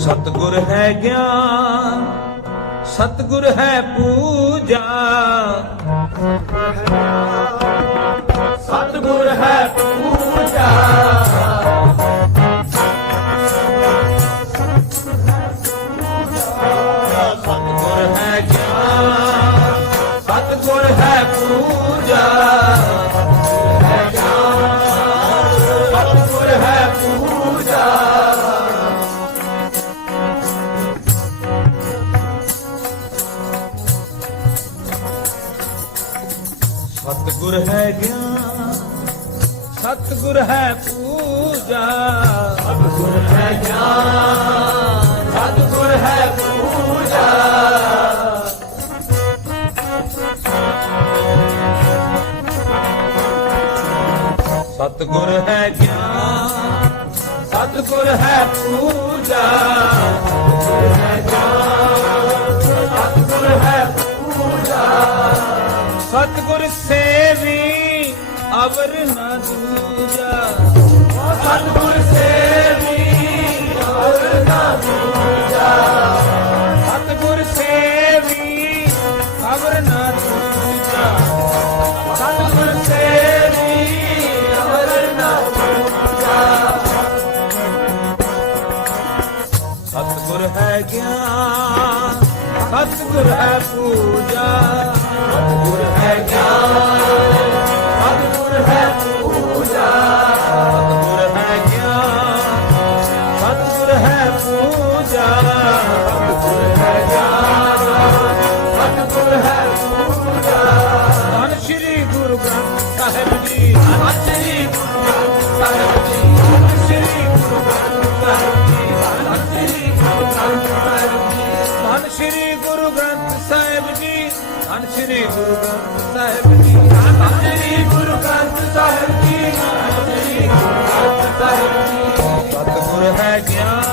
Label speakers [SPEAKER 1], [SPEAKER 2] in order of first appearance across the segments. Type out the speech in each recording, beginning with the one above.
[SPEAKER 1] ਸਤਗੁਰ ਹੈ ਗਿਆਨ ਸਤਗੁਰ ਹੈ ਪੂਜਾ।
[SPEAKER 2] ਸਤਗੁਰ ਹੈ ਪੂਜਾ।
[SPEAKER 1] ਸਤਿਗੁਰ ਹੈ ਗਿਆਨ। ਸਤਿਗੁਰ ਹੈ ਪੂਜਾ।
[SPEAKER 2] ਸਤਗੁਰ ਹੈ
[SPEAKER 1] ਗਿਆਨ। ਸਤਗੁਰ ਹੈ ਪੂਜਾ।
[SPEAKER 2] ਸਤਿਗੁਰ ਹੈ ਪੂਜਾ।
[SPEAKER 1] ਸਤਗੁਰ ਸੇਵੀ ਅਵਰ ਨ ਦੂਜਾ।
[SPEAKER 2] ਸਤਿਗੁਰ ਸੇਵੀ ਔਰ ਨਾ ਦੂਜਾ।
[SPEAKER 1] ਸਤਗੁਰ ਸੇਵੀ ਅਵਰ ਨ ਦੂਜਾ।
[SPEAKER 2] ਸਤਿਗੁਰ ਸੇਵੀ ਔਰ ਨਾ
[SPEAKER 1] ਸਤਗੁਰ ਹੈ ਗਿਆਨ, ਸਤਗੁਰ ਹੈ ਪੂਜਾ।
[SPEAKER 2] ਸਤਿਗੁਰ ਹੈ ਗਿਆਨ।
[SPEAKER 1] ਸ਼੍ਰੀ ਗੁਰੂ ਗ੍ਰੰਥ ਸਾਹਿਬ ਜੀ
[SPEAKER 2] ਸ੍ਰੀ ਗੁਰੂ ਗ੍ਰੰਥ ਸਾਹਿਬ ਜੀ
[SPEAKER 1] ਸ੍ਰੀ ਗੁਰੂ ਗ੍ਰੰਥ ਸਾਹਿਬ ਜੀ ਸਤਿਗੁਰ ਹੈ ਗਿਆਨ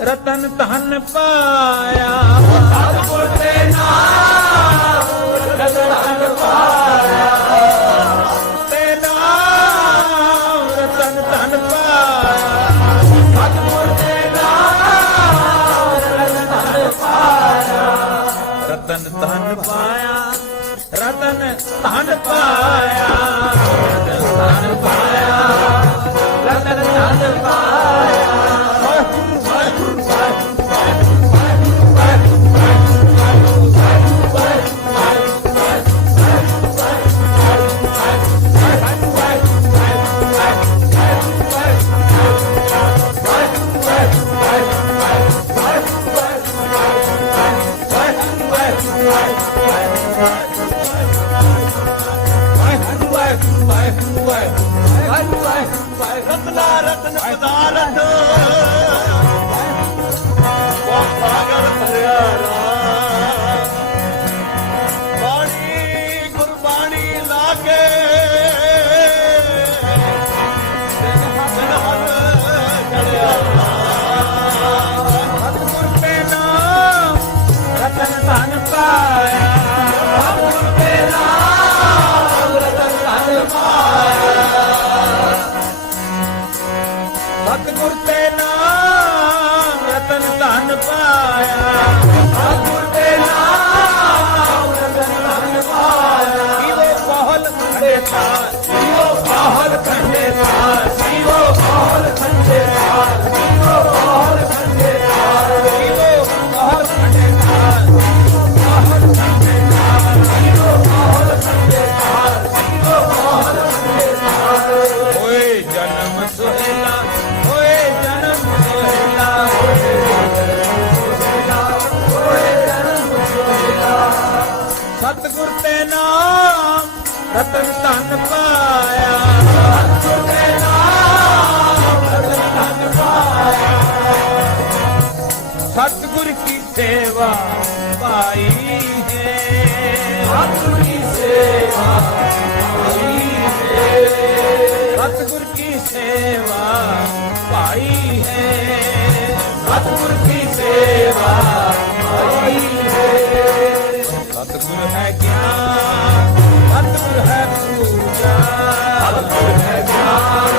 [SPEAKER 1] ਰਤਨ ਧਨ ਪਾਇਆ।
[SPEAKER 2] ਸਤਿਗੁਰ ਤੇ ਨਾਮ ਰਤਨ ਪਾਇਆ।
[SPEAKER 1] ਤੇ ਨਾਮ ਰਤਨ ਧਨ ਪਾਇਆ।
[SPEAKER 2] ਸਤਿਗੁਰ ਤੇ ਨਾਮ ਰਤਨ ਪਾਇਆ
[SPEAKER 1] ਰਤਨ ਧਨ ਪਾਇਆ। ਰਤਨ ਧਨ ਪਾਇਆ
[SPEAKER 2] ਧਨ ਪਾਇਆ। ਰਤਨਾ
[SPEAKER 1] ਰਤਨ ਪਦਾਰਥ ਵਾਹਿਗੁਰੂ ਭਰਿਆ ਧਨ
[SPEAKER 2] ਰਤਨ ਧਨ ਪਾਇਆ।
[SPEAKER 1] ਸਤਿਗੁਰ ਤੇ ਨਾਮ ਰਤਨ ਧਨ ਪਾਇਆ
[SPEAKER 2] ਸਤਿਗੁਰ
[SPEAKER 1] ਕੀ ਸੇਵਾ ਪਾਈ ਹੈ।
[SPEAKER 2] ਸਤਿਗੁਰ ਕੀ
[SPEAKER 1] ਸਤਿਗੁਰ ਕੀ ਸੇਵਾ ਪਾਈ ਹੈ।
[SPEAKER 2] ਸਤਿਗੁਰ ਕੀ ਸੇਵਾ ਪਾਈ ਹੈ।
[SPEAKER 1] ਸਤਿਗੁਰ ਹੈ ਗਿਆਨ। ਸਤਿਗੁਰ ਹੈ ਪੂਜਾ
[SPEAKER 2] ਸਤਿਗੁਰ ਹੈ ਗਿਆਨ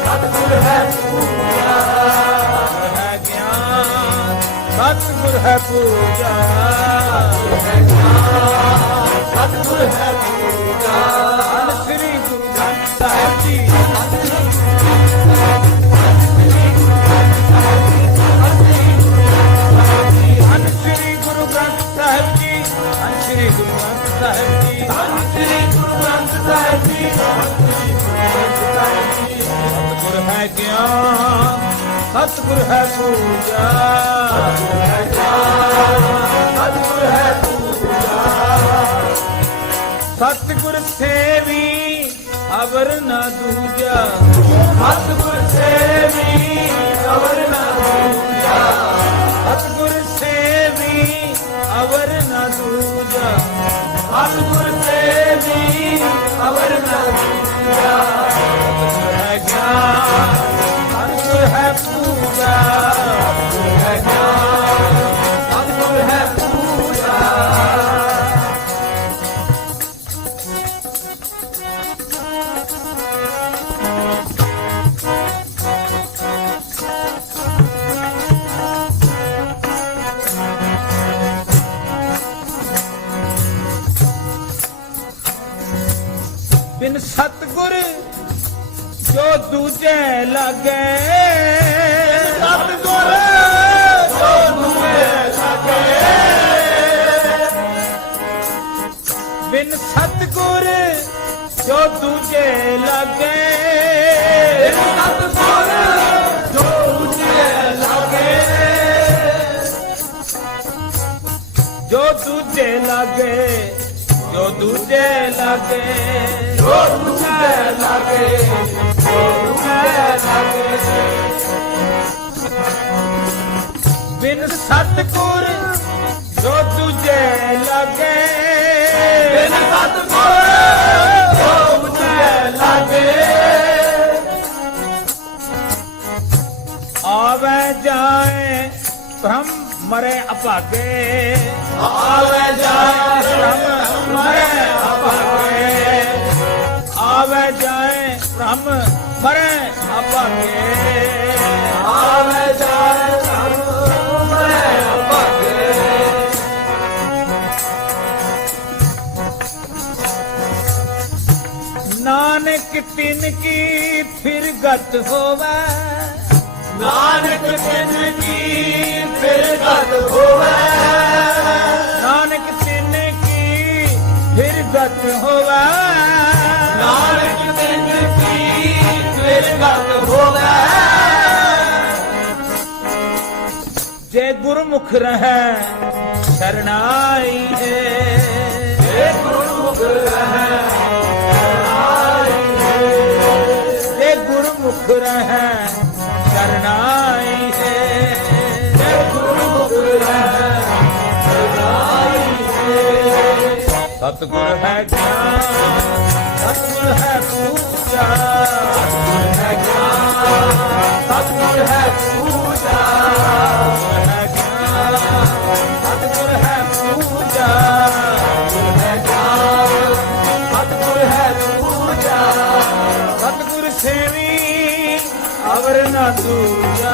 [SPEAKER 2] ਸਤਿਗੁਰ ਹੈ
[SPEAKER 1] ਸਤਿਗੁਰ ਹੈ ਗਿਆਨ ਸਤਿਗੁਰ ਹੈ ਪੂਜਾ
[SPEAKER 2] ਸਤਿਗੁਰ ਹੈ ਪੂਜਾ
[SPEAKER 1] ਧੰਨ ਸ੍ਰੀ ਗੁਰੂ ਗ੍ਰੰਥ ਸਾਹਿਬ ਜੀ ਧੰਨ ਸ੍ਰੀ ਗੁਰੂ ਗ੍ਰੰਥ ਸਾਹਿਬ ਜੀ ਧੰਨ ਸ੍ਰੀ ਗੁਰੂ ਗ੍ਰੰਥ ਸਾਹਿਬ ਜੀ
[SPEAKER 2] ਧੰਨ ਸ੍ਰੀ ਗੁਰੂ ਗ੍ਰੰਥ ਸਾਹਿਬ
[SPEAKER 1] ਸਤਿਗੁਰ ਹੈ ਗਿਆਨ ਸਤਿਗੁਰ ਹੈ ਪੂਜਾ।
[SPEAKER 2] ਸਤਿਗੁਰ ਹੈ
[SPEAKER 1] ਸਤਿਗੁਰ ਸੇਵੀ, ਅਵਰ ਨਾ ਦੂਜਾ।
[SPEAKER 2] ਸਤਿਗੁਰ
[SPEAKER 1] ਸਤਿਗੁਰ ਹੈ ਬਿਨ ਸਤਿਗੁਰ, ਜੋ ਦੂਜੇ ਲਾਗੇ। ਸਤਿਗੁਰ, ਜੋ
[SPEAKER 2] ਉਜੇ ਲਾਗੇ।
[SPEAKER 1] ਜੋ ਦੂਜੇ ਲਾਗੇ, ਜੋ ਦੂਜੇ ਲਾਗੇ।
[SPEAKER 2] ਜੋ ਉਜੇ ਲਾਗੇ, ਜੋ ਉਜੇ ਲਾਗੇ।
[SPEAKER 1] ਬਿਨ ਸਤਿਗੁਰ, ਜੋ ਦੂਜੇ ਲਾਗੇ। ਆਵੇ ਜਾਏ ਬ੍ਰਹਮ ਮਰੇ ਅਭਾਗੇ।
[SPEAKER 2] ਆਵੇ ਜਾਏ
[SPEAKER 1] ਬ੍ਰਹਮ ਮਰੇ ਅਭਾਗੇ। ਆਵੇ ਜਾਏ ਬ੍ਰਹਮ ਮਰੇ ਅਭਾਗੇ।
[SPEAKER 2] ਆਵੇ ਜਾਏ ਧਰਮ ਮੈਂ
[SPEAKER 1] ਨਾਨਕ ਤਿਨ ਕੀ ਫਿਰ ਗਤ ਹੋਵੇ?
[SPEAKER 2] ਨਾਨਕ ਤਿਨ ਕੀ ਫਿਰ ਗਤ ਹੋਵੇ?
[SPEAKER 1] ਨਾਨਕ ਤਿਨ ਕੀ ਫਿਰ ਗਤ ਹੋਵੇ?
[SPEAKER 2] ਨਾਨਕ ਤਿਨ ਕੀ ਫਿਰ ਗਤ ਹੋਵੇ?
[SPEAKER 1] ਜੇ ਗੁਰਮੁਖ ਰਹੈ ਸ਼ਰਨਾਈ ਹੈ।
[SPEAKER 2] ਏ ਗੁਰਮੁਖ ਰਹਿ
[SPEAKER 1] ਗੁਰਮੁਖ ਰਹੈ ਸ਼ਰਨਾਈ ਹੈ।
[SPEAKER 2] ਏ ਗੁਰਮੁਖ ਰਹਿ
[SPEAKER 1] ਸਤਿਗੁਰ ਹੈ ਗਿਆਨ ਸਤਿਗੁਰ ਹੈ। ਅਵਰ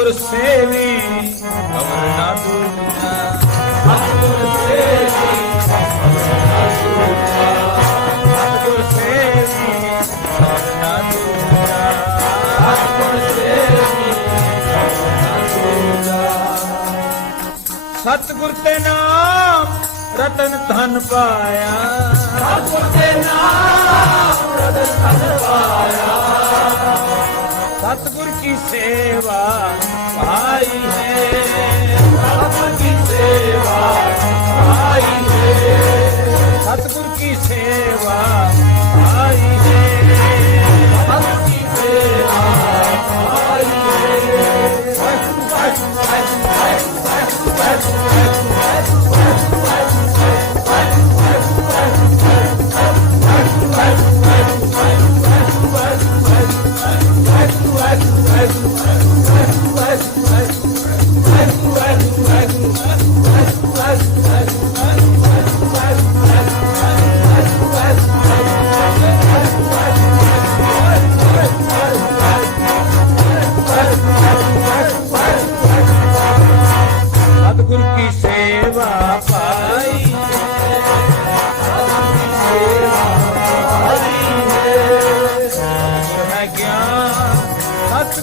[SPEAKER 2] ਸਤਿਗੁਰ ਸੇਵੀ।
[SPEAKER 1] ਅਮਰ ਨਾ ਦੂਜਾ ਸਤਿਗੁਰ ਸੇਵੀ ਸਤਿਗੁਰ ਸੇਵੀ ਅਮਰ ਨਾ ਦੂਜਾ ਸਤਿਗੁਰ ਸੇਵੀ ਸਤਿਗੁਰ ਤੇ ਨਾਮ ਰਤਨ ਧਨ ਪਾਇਆ।
[SPEAKER 2] ਸਤਿਗੁਰ ਦੇ ਨਾਮ ਰਤਨ ਧਨ ਪਾਇਆ।
[SPEAKER 1] ਸਤਿਗੁਰ ਕੀ ਸੇਵਾ ਭਾਈ ਹੈ
[SPEAKER 2] ਸਤਿਗੁਰ ਕੀ ਸੇਵਾ ਆਈ ਹੈ
[SPEAKER 1] ਸਤਿਗੁਰ ਕੀ ਸੇਵਾ ਭਾਈ
[SPEAKER 2] ਹੈ